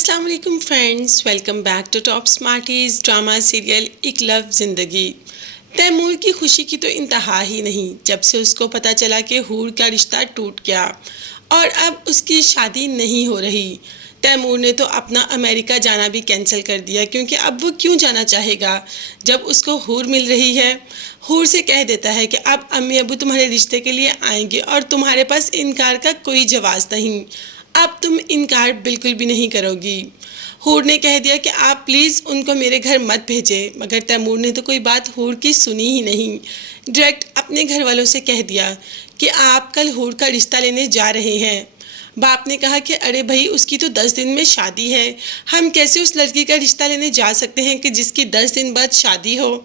अस्सलाम वालेकुम friends, welcome back to Top Smarties drama serial Ek Love Zindagi. Taimur की खुशी की तो इंतहा ही नहीं जब से उसको पता चला कि हूर का रिश्ता टूट गया और अब उसकी शादी नहीं हो रही। तैमूर ने तो अपना अमेरिका जाना भी कैंसिल कर दिया, क्योंकि अब वो क्यों जाना चाहेगा जब उसको हूर मिल रही है। हूर से कह देता है कि अब अम्मी अबू तुम्हारे रिश्ते के लिए आएंगे और तुम्हारे पास इनकार का कोई जवाब नहीं, अब तुम इनकार बिल्कुल भी नहीं करोगी। हूर ने कह दिया कि आप प्लीज़ उनको मेरे घर मत भेजें, मगर तैमूर ने तो कोई बात हूर की सुनी ही नहीं। डायरेक्ट अपने घर वालों से कह दिया कि आप कल हूर का रिश्ता लेने जा रहे हैं। बाप ने कहा कि अरे भाई, उसकी तो 10 दिन में शादी है, हम कैसे उस लड़की का रिश्ता लेने जा सकते हैं कि जिसकी 10 दिन बाद शादी हो।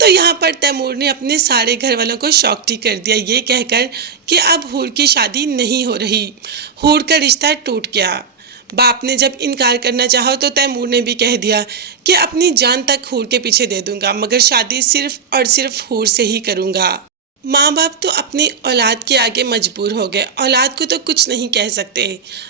तो यहाँ पर तैमूर ने अपने सारे घर वालों को शॉक्ड कर दिया, ये कहकर कि अब हूर की शादी नहीं हो रही, हूर का रिश्ता टूट गया। बाप ने जब इनकार करना चाहा तो तैमूर ने भी कह दिया कि अपनी जान तक हूर के पीछे दे दूंगा, मगर शादी सिर्फ और सिर्फ हूर से ही करूंगा। माँ बाप तो अपनी औलाद के आगे मजबूर हो गए, औलाद को तो कुछ नहीं कह सकते,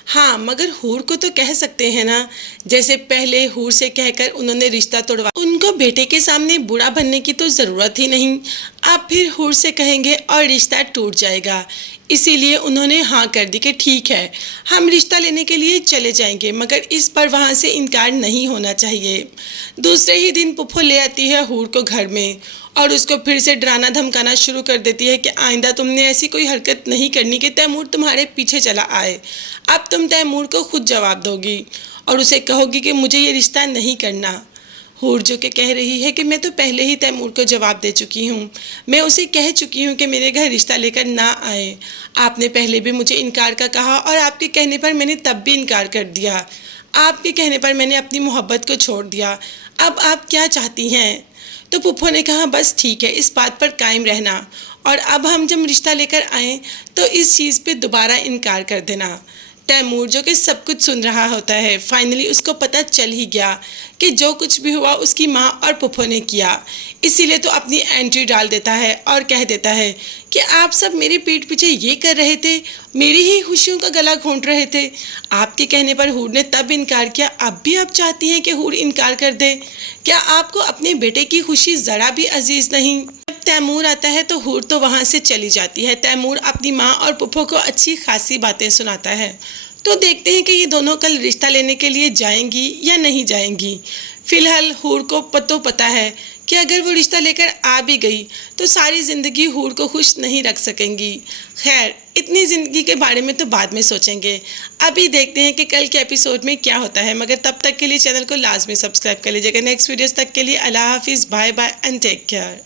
हाँ मगर हूर को तो कह सकते हैं ना। जैसे पहले हूर से कहकर उन्होंने रिश्ता तोड़वा, उनको बेटे के सामने बुरा बनने की तो ज़रूरत ही नहीं, अब फिर हूर से कहेंगे और रिश्ता टूट जाएगा। इसीलिए उन्होंने हाँ कर दी कि ठीक है, हम रिश्ता लेने के लिए चले जाएंगे, मगर इस पर वहाँ से इनकार नहीं होना चाहिए। दूसरे ही दिन पुप्पो ले आती है हूर को घर में और उसको फिर से डराना धमकाना शुरू कर देती है कि आइंदा तुमने ऐसी कोई हरकत नहीं करनी कि तैमूर तुम्हारे पीछे चला आए। अब तुम तैमूर को खुद जवाब दोगी और उसे कहोगी कि मुझे ये रिश्ता नहीं करना। हूर जो कि कह रही है कि मैं तो पहले ही तैमूर को जवाब दे चुकी हूँ, मैं उसे कह चुकी हूँ कि मेरे घर रिश्ता लेकर ना आए। आपने पहले भी मुझे इनकार का कहा और आपके कहने पर मैंने तब भी इनकार कर दिया, आपके कहने पर मैंने अपनी मोहब्बत को छोड़ दिया, अब आप क्या चाहती हैं। तो पुप्पो ने कहा बस ठीक है, इस बात पर कायम रहना और अब हम जब रिश्ता लेकर आएँ तो इस चीज़ पे दोबारा इनकार कर देना। तैमूर जो कि सब कुछ सुन रहा होता है, फाइनली उसको पता चल ही गया कि जो कुछ भी हुआ उसकी माँ और पुप्पो ने किया, इसीलिए तो अपनी एंट्री डाल देता है और कह देता है कि आप सब मेरे पीठ पीछे ये कर रहे थे, मेरी ही खुशियों का गला घोंट रहे थे। आपके कहने पर हूर ने तब इनकार किया, अब भी आप चाहती हैं कि हूर इनकार कर दे। क्या आपको अपने बेटे की खुशी ज़रा भी अजीज़ नहीं। जब तैमूर आता है तो हूर तो वहाँ से चली जाती है। तैमूर अपनी माँ और पुप्पो को अच्छी खासी बातें सुनाता है। तो देखते हैं कि ये दोनों कल रिश्ता लेने के लिए जाएंगी या नहीं जाएंगी। फिलहाल हूर को पता है कि अगर वो रिश्ता लेकर आ भी गई तो सारी ज़िंदगी हूर को खुश नहीं रख सकेंगी। खैर, इतनी ज़िंदगी के बारे में तो बाद में सोचेंगे, अभी देखते हैं कि कल के एपिसोड में क्या होता है। मगर तब तक के लिए चैनल को लाजमी सब्सक्राइब कर लीजिएगा। नेक्स्ट वीडियोस तक के लिए अल्लाह हाफिज़, bye bye and take care.